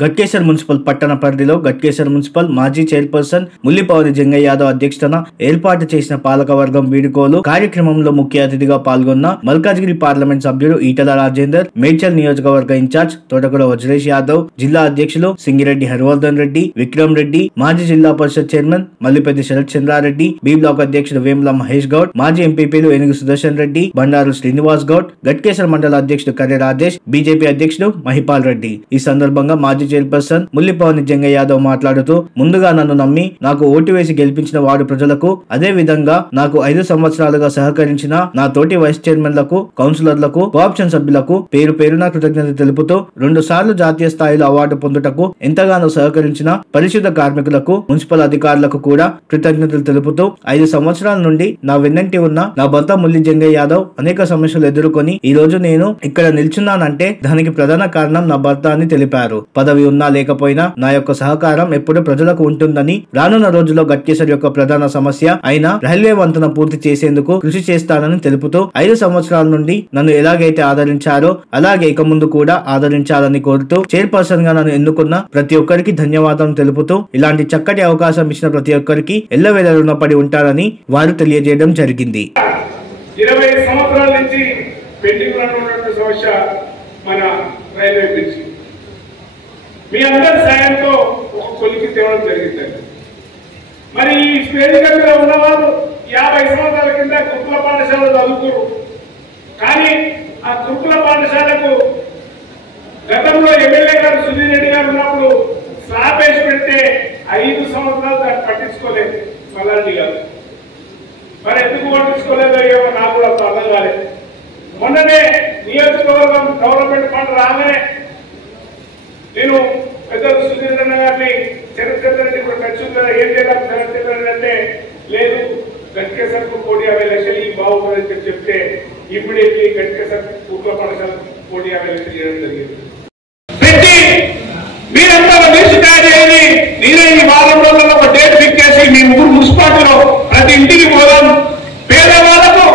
Ghatkesar municipal పట్టణ పరిధిలో Ghatkesar municipal మాజీ చైర్పర్సన్ ముల్లిపవని జంగయ్య యాదవ్ అధ్యక్షతన ఏర్పాటు చేసిన పాలకవర్గం వీడుకోలు కార్యక్రమంలో ముఖ్య అతిథిగా పాల్గొన్న మల్కాజ్గిరి పార్లమెంట్ సభ్యుడు ఈటల రాజేందర్, మేడ్చల్ నియోజకవర్గ ఇన్ఛార్జ్ తోటకూర వజ్రేష్ యాదవ్, జిల్లా అధ్యక్షులు సింగిరెడ్డి హరివర్ధన్ రెడ్డి, విక్రమ్ రెడ్డి, మాజీ zilla parishad chairman Mallipeddi Sarath Chandrareddy, B block అధ్యక్షుడు వేముల మహేష్ గౌడ్, మాజీ ఎంపీపీలు ఏనుగు సుదర్శన్ రెడ్డి, బండారు శ్రీనివాస్ గౌడ్, గట్కేసర్ మండల అధ్యక్షుడు కర్రె రాజేష్, బీజేపీ అధ్యక్షుడు మహిపాల్ రెడ్డి. ఈ సందర్భంగా మాజీ చైర్పర్సన్ ముల్లిపవని జంగయ్య యాదవ్ మాట్లాడుతూ, ముందుగా నన్ను నమ్మి నాకు ఓటు వేసి గెలిపించిన వార్డు ప్రజలకు, అదే విధంగా నాకు 5 సంవత్సరాలుగా సహకరించిన నా తోటి వైస్ చైర్మన్లకు, కౌన్సిలర్లకు, కోఆప్షన్ సభ్యులకు పేరు పేరున కృతజ్ఞత తెలుపుతూ, 2 సార్లు జాతీయ స్థాయిలో అవార్డు పొందుటకు ఎంతగానో సహకరించిన పరిశుద్ధ కార్మికులకు, మున్సిపల్ అధికారులకు కూడా కృతజ్ఞతలు తెలుపుతూ, 5 సంవత్సరాల నుండి నా వెన్నంటి ఉన్న నా భర్త ముల్లి జంగయ్య యాదవ్ అనేక సమస్యలు ఎదుర్కొని ఈ రోజు నేను ఇక్కడ నిల్చున్నానంటే దానికి ప్రధాన కారణం నా భర్త అని తెలిపారు. పదవి ఉన్నా లేకపోయినా నా యొక్క సహకారం ఎప్పుడు ప్రజలకు ఉంటుందని, రానున్న రోజుల్లో గట్కేసర్ యొక్క ప్రధాన సమస్య అయిన రైల్వే వంతెన పూర్తి చేసేందుకు కృషి చేస్తానని తెలుపుతూ, 5 సంవత్సరాల నుండి నన్ను ఎలాగైతే ఆదరించారో అలాగే ఇక ముందు కూడా ఆదరించాలని కోరుతూ, చైర్పర్సన్ గా నన్ను ఎన్నుకున్న ప్రతి ఒక్కరికి ధన్యవాదాలు తెలుపుతూ, ఇలాంటి చక్కటి అవకాశం ఇచ్చిన ప్రతి ఒక్కరికి ఎల్లవేళ రుణపడి ఉంటారని వారు తెలియజేయడం జరిగింది. 20 సంవత్సరాల నుంచి పెండింగ్ ఉన్నటువంటి సమస్య మన రైల్వే బ్రిడ్జ్ మీ అందరి సాయంతో ఒక కొలికి తేవడం జరిగింది. మరి ఈ వేదిక మీద ఉన్న వాళ్ళు 50 సంవత్సరాల కింద గురుకుల పాఠశాల చదువుకోరు, కానీ ఆ గురుకుల పాఠశాలకు గతంలో ఎమ్మెల్యే గారు సుధీర్ రెడ్డి గారు ఉన్నప్పుడు స్లాబ్ వేసి పెడితే 5 సంవత్సరాలు దాన్ని పట్టించుకోలేదు మల్లారెడ్డి గారు. మరి ఎందుకు పట్టించుకోలేదో ఏమో నాకు కూడా అర్థం కాలేదు. మొన్ననే నియోజకవర్గం డెవలప్మెంట్ ఫండ్ రాగానే నేను పెద్దలు సుధీర్ రెడ్డి గారిని చరిత్ర ఇప్పుడు ఖచ్చితంగా ఏం చేద్దాం చరిత్ర అంటే, లేదు గట్కేసర్కు 150 లక్షలు ఈ బాగుంటుందని చెప్తే ఇమ్మీడియట్లీ గట్కేసర్ గురుకుల పాఠశాల 150 లక్షలు చేయడం జరిగింది. పెట్టి మీరంతా లిస్టు తయారు చేయండి, నేనే ఈ వారం రోజుల్లో ఒక డేట్ ఫిక్స్ చేసి మీ మున్సిపాలిటీలో ప్రతి ఇంటికి పోదాం. పేదవాళ్లకు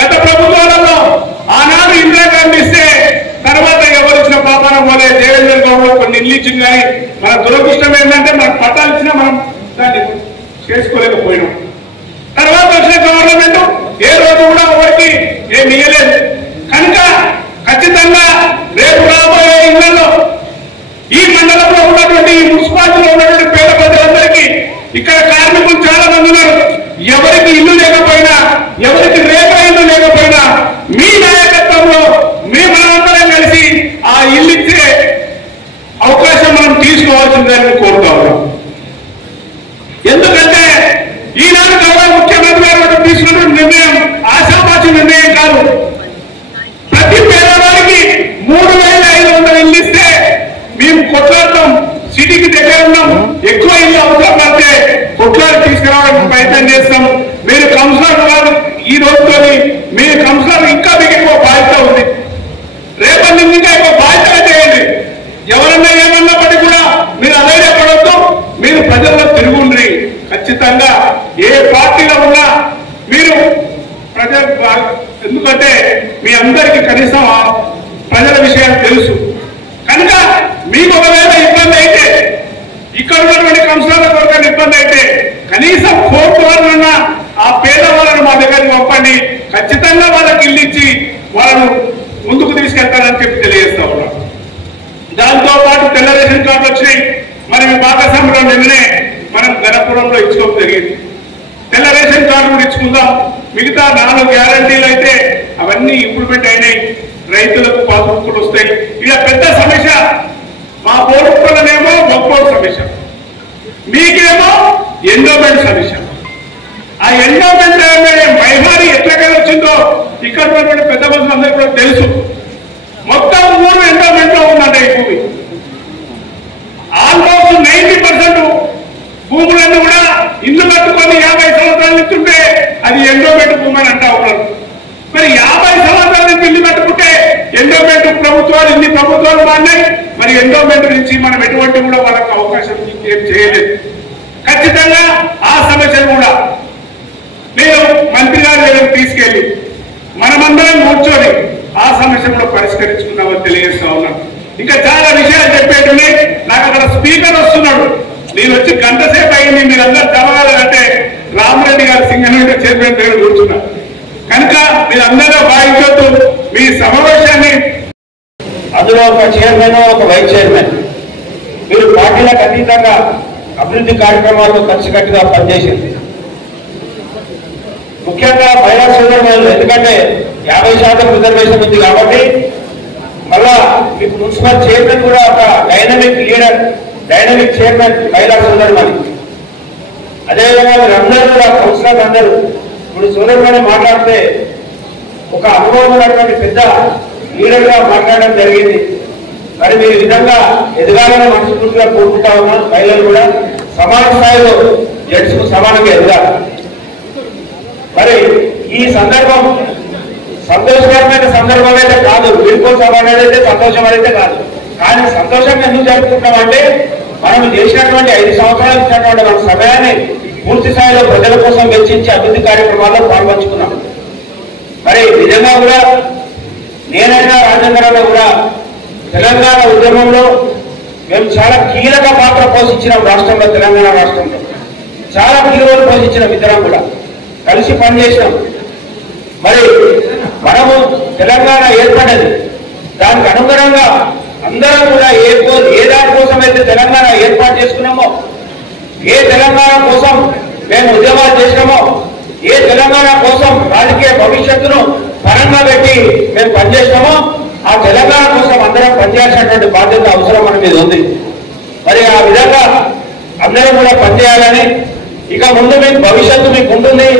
గత ప్రభుత్వాలలో ఆనాడు ఇందిరాగాంధీ ఇస్తే తర్వాత ఎవరిచ్చిన పాపాన పోలే, దేవేంద్ర గౌడ్ కొన్ని ఇల్లు ఇచ్చింది. కానీ మన దురదృష్టం ఏంటంటే మనకు పట్టాలు ఇచ్చినా మనం దాన్ని చేసుకోలేకపోయినాం. తర్వాత వచ్చిన గవర్నమెంట్ ఏ రోజు కూడా ఎవరికి ఏమి ఇయ్యలేదు. కనుక ఖచ్చితంగా రేపు రాబోయే ఇళ్లలో ఈ మండలంలో ఉన్నటువంటి ఈ మున్సిపాలిటీలో ఉన్నటువంటి పేద ప్రజలందరికీ, ఇక్కడ కార్మికులు చాలా మంది ఉన్నారు, ఎవరికి ఇల్లు లేకపోయినా, ఎవరికి రేప ఇల్లు లేకపోయినా మీ నాయకత్వంలో మనందరం కలిసి ఆ ఇల్లు ఇచ్చే అవకాశం మనం తీసుకోవాల్సిందని కోరుతా ఉన్నాం. ఎందుకంటే ఈనాడు గౌరవ ముఖ్యమంత్రి గారు తీసుకున్నటువంటి నిర్ణయం ఆశామాషి నిర్ణయం కాదు. ప్రతి పేదవారికి 3,500 ఇల్లు ఇస్తే మేము కొట్లాడతాం, సిటీకి దగ్గర ఉన్నాం, ఎక్కువ ఇల్లు అవసరం పడితే కొట్లాడి తీసుకురావడానికి ప్రయత్నం చేస్తాం. మీరు కౌన్సిలర్ గారు ఈ రోజుతో మీరు కౌన్సిలర్ ఇంకా మీకు ఎక్కువ బాధ్యత ఉంది. రేపటి నుంచి ఇంకా ఎక్కువ బాధ్యత చేయండి. ఎవరన్నా ఏమన్నప్పటికీ కూడా మీరు అధైర్యపడవద్దు, మీరు ప్రజల్లో తిరుగుండ్రి. ఖచ్చితంగా ఏ పార్టీలో ఉన్నా మీరు ఎందుకంటే మీ అందరికీ కనీసం ప్రజల విషయాలు తెలుసు. కనుక మీకు ఒకవేళ ఇబ్బంది అయితే, ఇక్కడ ఉన్నటువంటి కౌన్సిలర్ల కొరకు ఇబ్బంది అయితే కనీసం కోర్టు వాళ్ళన్నా ఆ పేదవాళ్ళను మా దగ్గరికి పంపండి. ఖచ్చితంగా వాళ్ళకి ఇల్లు ఇచ్చి వాళ్ళను ముందుకు తీసుకెళ్తారని చెప్పి తెలియజేస్తా ఉన్నాం. దాంతో పాటు తెల్ల రేషన్ కార్డు వచ్చినాయి. మరి మీ భాగస్వామ్యంలో నిన్ననే మనం గణపురంలో ఇచ్చుకోవడం జరిగింది. తెల్ల రేషన్ కార్డు కూడా ఇచ్చుకుందాం. మిగతా 4 గ్యారంటీలు అయితే అవన్నీ ఇంప్లిమెంట్ అయినాయి. రైతులకు పాస్బుక్లు వస్తాయి. ఇక పెద్ద సమస్య మా బోర్డునేమో బొక్కోడు సమస్య, మీకేమో ఎండోమెంట్ సమస్య. ఆ ఎండోమెంట్ మైహారి ఎట్లకైనా వచ్చిందో ఇక్కడ ఉన్నటువంటి పెద్ద మనుషులు అందరికీ కూడా తెలుసు. మొత్తం 3 ఎండోమెంట్ లో ఉందంట ఈ భూమి. ఆల్మోస్ట్ 90% భూములన్నీ కూడా ఇల్లు కట్టుకొని 50 సంవత్సరాల నుంచి ఉంటే అది ఎండోమెంట్ భూమి అని అంటా ఉన్నారు. మరి 50 సంవత్సరాల నుంచి ఇల్లు కట్టుకుంటే ఎండోమెంట్ ప్రభుత్వాలు ఇన్ని ప్రభుత్వాలు మారినాయి. మరి ఎండోమెంట్ నుంచి మనం ఎటువంటి కూడా వాళ్ళకి అవకాశం ఏం చేయలేదు. ఖచ్చితంగా ఆ సమస్యను కూడా నేను మంత్రి గారి దగ్గరకు తీసుకెళ్లి మనమందరం కూర్చొని ఆ సమస్య కూడా పరిష్కరించుకుందామని తెలియజేస్తా ఉన్నాను. ఇంకా చాలా విషయాలు చెప్పేటివి. నాకు అక్కడ స్పీకర్ వస్తున్నాడు, నేను వచ్చి గంట సేపు అయింది, మీరందరూ చదవాలంటే రామరెడ్డి గారు సింగనూరు చైర్మన్ దగ్గర కూర్చున్నారు కనుక మీరందరూ భావించొద్దు మీ సమావేశాన్ని. అందులో ఒక చైర్మన్, ఒక వైస్ చైర్మన్, మీరు పార్టీలకు అతీతంగా అభివృద్ధి కార్యక్రమాల్లో కలిసికట్టుగా పనిచేసింది. ముఖ్యంగా మహిళా సోదరులు, ఎందుకంటే 50% రిజర్వేషన్ ఉంది కాబట్టి మళ్ళా మీకు మున్సిపల్ చైర్మన్ కూడా ఒక డైనమిక్ లీడర్, డైనమిక్ చైర్మన్ మహిళా సోదరుమని. అదేవిధంగా మీరు అందరూ కూడా కౌన్సిలర్లు అందరూ ఇప్పుడు సోదరుమని మాట్లాడితే ఒక అనుభవం ఉన్నటువంటి పెద్ద లీడర్గా మాట్లాడడం జరిగింది. మరి మీరు ఈ విధంగా ఎదగాలని మనస్ఫూర్తిగా కోరుకుంటా ఉన్నా. మహిళలు కూడా సమాన స్థాయిలో జెంట్స్కు సమానంగా ఎదగాలి. మరి ఈ సందర్భం సంతోషకరమైన సందర్భం అయితే కాదు, వీడుకోలు సభ అనేది అయితే సంతోషం అయితే కాదు. కానీ సంతోషంగా ఎందుకు జరుపుకుంటామంటే మనం చేసినటువంటి 5 సంవత్సరాలు ఇచ్చినటువంటి మన సమయాన్ని పూర్తి స్థాయిలో ప్రజల కోసం వెచ్చించి అభివృద్ధి కార్యక్రమాల్లో పాల్పంచుకున్నాం. మరి నిజంగా కూడా నేనైనా రాజేంద్రలో కూడా తెలంగాణ ఉద్యమంలో మేము చాలా కీలక పాత్ర పోషించినాం. రాష్ట్రంలో, తెలంగాణ రాష్ట్రంలో చాలా కీలక పోషించిన ఇద్దరం కూడా కలిసి పనిచేసినాం. మరి మనము తెలంగాణ ఏర్పడ్డది, దానికి అనుగుణంగా అందరం కూడా ఏ దానికోసం అయితే తెలంగాణ ఏర్పాటు చేసుకున్నామో, ఏ తెలంగాణ కోసం మేము ఉద్యమాలు చేసినామో, ఏ తెలంగాణ కోసం రాజకీయ భవిష్యత్తును పరంగా పెట్టి మేము పనిచేసినామో, ఆ తెలంగాణ కోసం అందరం పనిచేయాల్సినటువంటి బాధ్యత అవసరం మన మీద ఉంది. మరి ఆ విధంగా అందరం కూడా పనిచేయాలని, ఇక ముందు మీకు భవిష్యత్తు మీకు ఉంటుంది.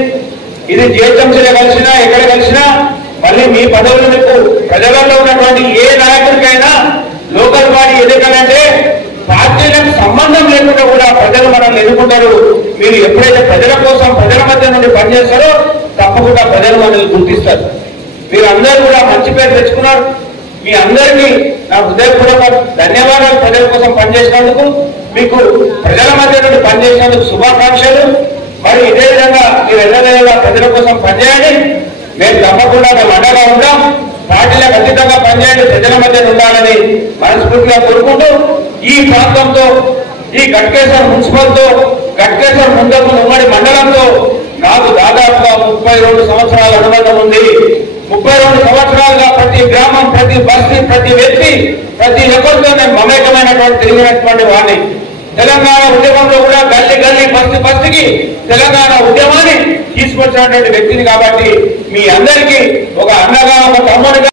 ఇది జిహెచ్ఎంసీలో కలిసినా ఎక్కడ కలిసినా మళ్ళీ మీ పదవులు మీకు ప్రజలలో ఉన్నటువంటి ఏ నాయకుడికైనా లోకల్ బాడీ ఎన్నికలంటే పార్టీలకు సంబంధం లేకుండా కూడా ప్రజలు మనల్ని ఎన్నుకుంటారు. మీరు ఎప్పుడైతే ప్రజల కోసం ప్రజల మధ్య నుండి పనిచేస్తారో తప్పకుండా ప్రజలు మనల్ని గుర్తిస్తారు. మీరు అందరూ కూడా మంచి పేరు తెచ్చుకున్నారు. మీ అందరికీ నా హృదయపూర్వక ధన్యవాదాలు. ప్రజల కోసం పనిచేసినందుకు, మీకు ప్రజల మధ్య నుండి పనిచేసినందుకు శుభాకాంక్షలు. మరి ఇదే విధంగా మీరు ఎల్లవేళలా ప్రజల కోసం పనిచేయండి. మేము తప్పకుండా మేము అండగా ఉంటాం. పార్టీలకు అతీతంగా పనిచేయండి, ప్రజల మధ్య ఉండాలని మనస్ఫూర్తిగా కోరుకుంటూ, ఈ ప్రాంతంతో, ఈ గట్కేశ్వర్ మున్సిపల్తో, గట్కేశ్వర్ ముందకు ఉమ్మడి మండలంతో నాకు దాదాపుగా 32 సంవత్సరాల అనుబంధం ఉంది. 32 సంవత్సరాలుగా ప్రతి గ్రామం, ప్రతి బస్తీ, ప్రతి వ్యక్తి, ప్రతి ఒక్కరితో నేను మమేకమైనటువంటి తిరిగినటువంటి వాడిని. తెలంగాణ ఉద్యమంలో కూడా గల్లీ గల్లీ, బస్తీ బస్తీకి తెలంగాణ ఉద్యమాన్ని తీసుకొచ్చినటువంటి వ్యక్తిని కాబట్టి మీ అందరికీ ఒక అన్నగా, ఒక తమ్ముడిగా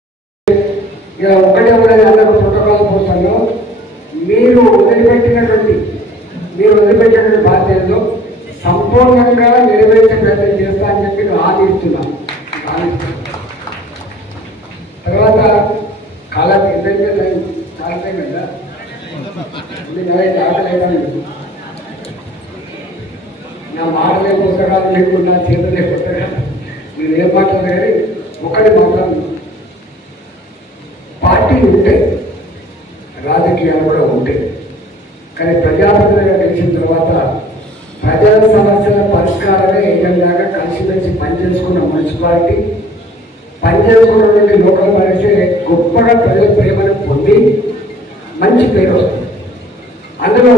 ఒకటే ప్రోటోకాల్ కోసంలో మీరు వదిలిపెట్టినటువంటి బాధ్యతలో సంపూర్ణంగా నెరవేర్చే ప్రయత్నం చేస్తా అని చెప్పి హామీ ఇస్తున్నాను. తర్వాత కాలం చాలా టైం కదా నా మాటలే పుస్తకాలు మీకు, నా చేతులే పుస్తకాలు, మీరు ఏం మాట్లాడదు. కానీ ఒకటి మాత్రం, పార్టీ ఉంటే రాజకీయాలు కూడా ఉంటాయి. కానీ ప్రజాప్రతినిధిగా గెలిచిన తర్వాత ప్రజల సమస్యల పరిష్కారమే ఏకంగా కలిసిమెలిసి పనిచేసుకున్న మున్సిపాలిటీ, పనిచేసుకున్నటువంటి లోకల్ మనిషి గొప్పగా ప్రజల ప్రేమను పొంది మంచి పేరు వస్తుంది. అందులో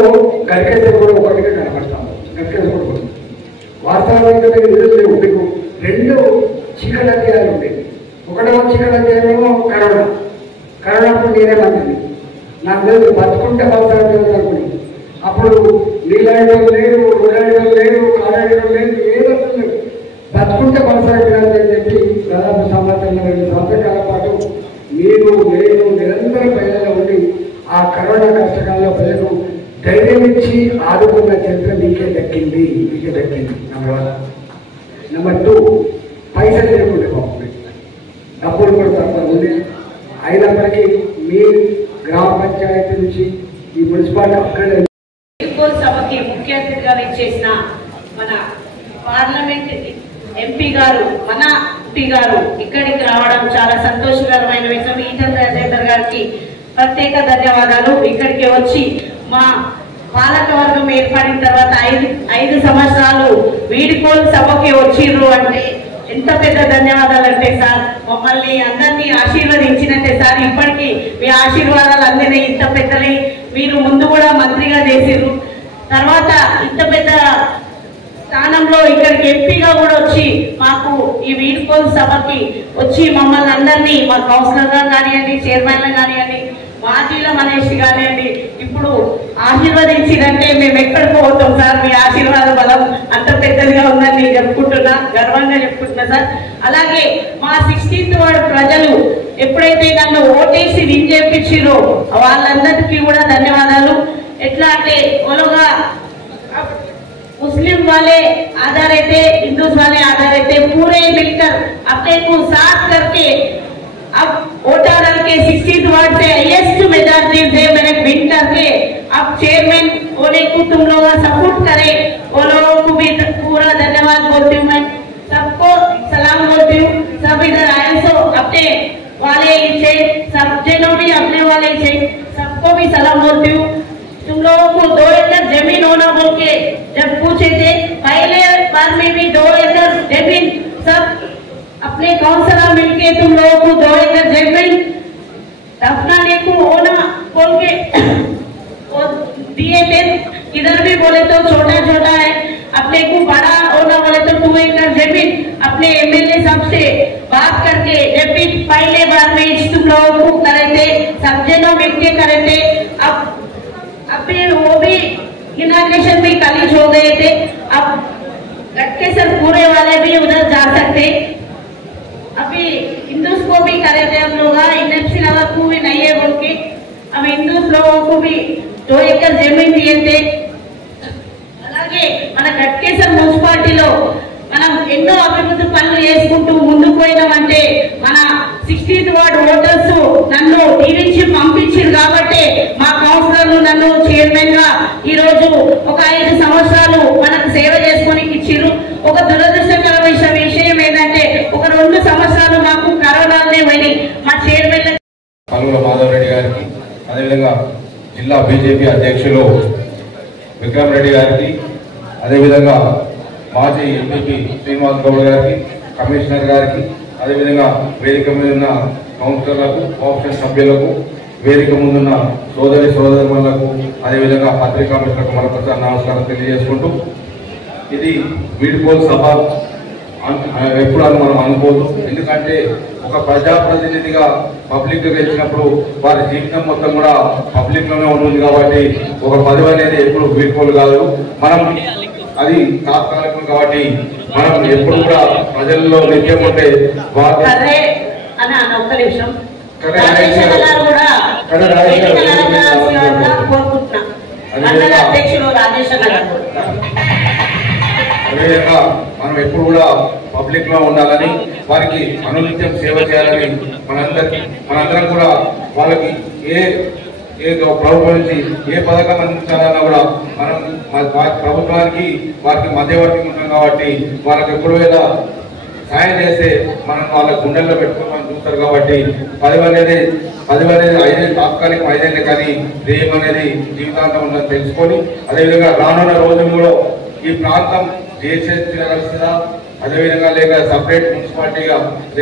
గట్కేశ్వర్ కూడా ఒకటిగా కనబడతాము. గట్కేశ్వర్ కూడా వాస్తవానికి నిధులు లేవు. మీకు 2 చీకటి అధ్యాయాలు ఉండేవి. ఒకటో చీకటి అధ్యాయంలో కరోనాప్పుడు నేనే మంది నాకు లేదు బతుకుంటే బతకడం అనుకుని. అప్పుడు నీళ్ళాయడం లేదు, రోడ్డాయడం లేదు, కాలాయడం లేదు, ఏదో లేదు. బతుకుంటే కొనసాగించాలని చెప్పి దాదాపు సంవత్సరం 2 సంవత్సరాల పాటు నేను నిరంతరం ప్రజల్లో ఉండి ఆ కరోనా కష్టకాలంలో ప్రజలు ధైర్యం ఇచ్చి ఆదుకున్న చరిత్ర మీకే దక్కింది. నెంబర్ 2, పైసలు లేకుండా బాగుంది, డబ్బులు కూడా తక్కువ ఉంది. అయినప్పటికీ మీ గ్రామ పంచాయతీ నుంచి ఈ మున్సిపాలిటీ సభకి ముఖ్య అతిథిగా విచ్చేసిన మన పార్లమెంట్ ఎంపీ గారు, మన ఎంపీ గారు ఇక్కడికి రావడం చాలా సంతోషకరమైన విషయం. ఈటల రాజేందర్ గారికి ప్రత్యేక ధన్యవాదాలు. ఇక్కడికి వచ్చి మా పాలకవర్గం ఏర్పడిన తర్వాత 5 సంవత్సరాలు వీడుకోలు సభకి వచ్చిర్రు అంటే ఎంత పెద్ద ధన్యవాదాలు అంటే సార్, మమ్మల్ని అందరినీ ఆశీర్వదించినట్టే సార్. ఇప్పటికీ మీ ఆశీర్వాదాలు అందరినీ ఇంత పెద్దని మీరు ముందు కూడా మంత్రిగా చేసిర్రు, తర్వాత ఇంత పెద్ద స్థానంలో ఇక్కడికి ఎంపీగా కూడా వచ్చి మాకు ఈ వీడ్కోలు సభకి వచ్చి మమ్మల్ని అందరినీ మా కౌన్సిలర్గా కానివ్వండి, చైర్మన్గా కానివ్వండి, మాజీల మనీష్ కానివ్వండి ఇప్పుడు ఆశీర్వదించినంటే మేము ఎక్కడికి పోతాం సార్. మీ ఆశీర్వాద బలం అంత పెద్దదిగా ఉందని నేను చెప్పుకుంటున్నా, గర్వంగా చెప్పుకుంటున్నా సార్. అలాగే మా 16th వార్డు ప్రజలు ఎప్పుడైతే నన్ను ఓటేసి విన్ చేయించారో వాళ్ళందరికీ కూడా ధన్యవాదాలు. ఎట్లా అంటే ఒలుగా मुस्लिम वाले आधा रहते, हिंदूज वाले आधा रहते, पूरे मिलकर अपने को साथ करके अब वोटर डाल के 16th वार्ड से हाईएस्ट मेजॉरिटी से मैंने विन करके अब चेयरमैन होने को तुम लोग सपोर्ट करे, वो लोगों को भी पूरा धन्यवाद बोलती हूँ। मैं सबको सलाम बोलती हूँ। सब इधर आए सो अपने वाले से, सब जनों भी अपने वाले से सबको भी सलाम बोलती हूँ। तुम लोगों को 2 एकड़ जमीन होना बोल के जब पूछे थे, पहले बार में भी 2 एकड़ जमीन सब अपने काउंसिलर मिलके तुम लोगों को 2 एकड़ जमीन दफनाने को होना बोल के दिए थे। इधर भी बोले तो छोटा छोटा है, अपने को बड़ा होना बोले तो 2 एकड़ जमीन अपने एमएलए सबसे बात करके जब भी पहले बार में तुम लोगों को करे थे, सब जनों मिलके करे थे। अब अभी वो भी इनॉग्रेशन में कॉलेज हो गए थे, अब लटके सर पूरे वाले भी उधर जा सकते। अभी हिंदूस को भी करे थे हम लोग, इंडस्ट्री नगर को भी नहीं है बोल के अब हिंदूस लोगों को भी 2 एकड़ जमीन दिए थे। అలాగే మన గట్కేసర్ మున్సిపాలిటీలో మనం ఎన్నో అభివృద్ధి పనులు చేసుకుంటూ ముందుకు పోయినామంటే మన 16th వార్డ్ ఓటర్స్ నన్ను దీవించి పంపించారు కాబట్టి మా కౌన్సిలర్లు నన్ను చైర్మన్ గా ఈ రోజు ఒక 5 సంవత్సరాలు మనకు సేవ చేసుకొని ఇచ్చిర్రు. ఒక దురదృష్టకర విషయం ఏంటంటే ఒక 2 సంవత్సరాలు మాకు కరోనానే పోయి మా చైర్మన్ పలువుల మాధవ్ రెడ్డి గారికి, అదేవిధంగా జిల్లా బీజేపీ అధ్యక్షులు విక్రమ్ రెడ్డి గారికి, అదేవిధంగా మాజీ ఎంపీ శ్రీనివాస్ గౌడ్ గారికి, కమిషనర్ గారికి, అదేవిధంగా వేదిక మీద ఉన్న కౌన్సిలర్లకు, కోఆప్షన్ సభ్యులకు, వేదిక ముందున్న సోదరులకు, అదేవిధంగా పత్రికా మిత్రులకు మరొకసారి నమస్కారం తెలియజేసుకుంటూ, ఇది వీడ్కోలు సభ ఎప్పుడు అని మనం అనుకోదు. ఎందుకంటే ఒక ప్రజాప్రతినిధిగా పబ్లిక్ గెలిచినప్పుడు వారి జీవితం మొత్తం కూడా పబ్లిక్ లోనే ఉంటుంది కాబట్టి ఒక పదవి అనేది ఎప్పుడు వీడ్కోలు కాదు. మనం అది తాత్కాలికం కాబట్టి మనం ఎప్పుడు కూడా ప్రజల్లో నిత్యం ఉంటే అదేవిధంగా మనం ఎప్పుడు కూడా పబ్లిక్ లో ఉండాలని, వారికి అనునిత్యం సేవ చేయాలని మనందరం కూడా వాళ్ళకి ఏ ప్రభుత్వం నుంచి ఏ పథకం అందించాలన్నా కూడా మనం ప్రభుత్వానికి వారికి మధ్యవర్తి ఉంటాం కాబట్టి వాళ్ళకి ఎప్పుడు వేళ సాయం చేస్తే మనం వాళ్ళ గుండెల్లో పెట్టుకోమని చూస్తారు కాబట్టి పదవి అనేది 5 తాత్కాలికం 5 ఏళ్ళే కానీ ధ్యేయం అనేది జీవితాంతం ఉన్నది తెలుసుకొని, అదేవిధంగా రానున్న రోజుల్లో ఈ ప్రాంతం దేశిస్తుందా, అదేవిధంగా లేక సపరేట్ మున్సిపాలిటీగా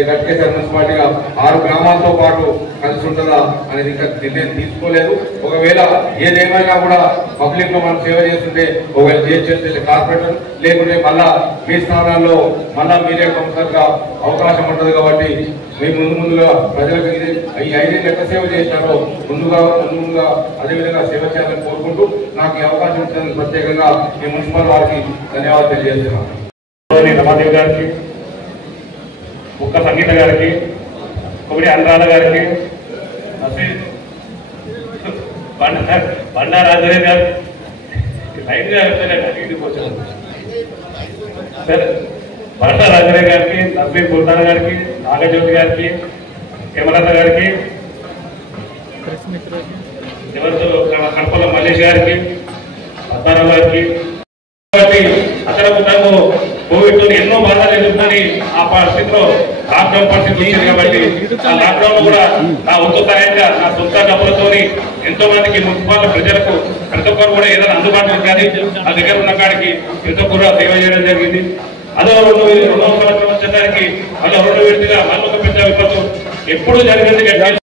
గట్కేసర్ మున్సిపాలిటీగా 6 గ్రామాలతో పాటు కలిసి ఉంటుందా అనేది ఇంకా నిర్ణయం తీసుకోలేదు. ఒకవేళ ఏదేమైనా కూడా పబ్లిక్ లో మనం సేవ చేస్తుంటే ఒకవేళ చేస్తే కార్పొరేటర్ లేకుంటే మళ్ళా మీ స్థానాల్లో మళ్ళా మీరే కౌన్సిలర్గా అవకాశం ఉంటుంది కాబట్టి మేము ముందుగా ప్రజలకు ఈ 5 ఏళ్ళు ఎక్కడ సేవ చేశారో ముందుగా అదేవిధంగా సేవ చేయాలని కోరుకుంటూ నాకు ఈ అవకాశం ఇచ్చినందుకు ప్రత్యేకంగా ఈ మున్సిపల్ వారికి ధన్యవాదాలు తెలియజేస్తున్నాను. రమాదేవి గారికి, ముక్క సంగీత గారికి, కొమిడి అనురాధ గారికి, బండా రాజేంద్ర గారు లైన్ గా సార్, బండా రాజేంద్ర గారికి, నబ్బీ గుల్తాన్ గారికి, నాగజ్యోతి గారికి, హేమలత గారికి, ఎవరితో కడపల మల్లేష్ గారికి, పద్మారావు గారికి, అక్కడ తను కోవిడ్ తో ఎన్నో బాధలు ఎదుర్కొని ఆ పరిస్థితిలో లాక్డౌన్ పరిస్థితి వచ్చింది కాబట్టి ఆ లాక్డౌన్ లో కూడా నా వంతు సహాయంగా నా సొంత డబ్బులతోని ఎంతో మందికి మున్సిపల్ ప్రజలకు ప్రతి ఒక్కరు కూడా ఏదైనా అందుబాటులో కానీ ఆ దగ్గర ఉన్న కాడికి ప్రతి ఒక్కరు సేవ చేయడం జరిగింది. అదో 2వ సంవత్సరం వచ్చేసరికి దానికి మళ్ళీ రెండో విడతగా మళ్ళీ ఒక పెద్ద విపత్తు ఎప్పుడు జరిగింది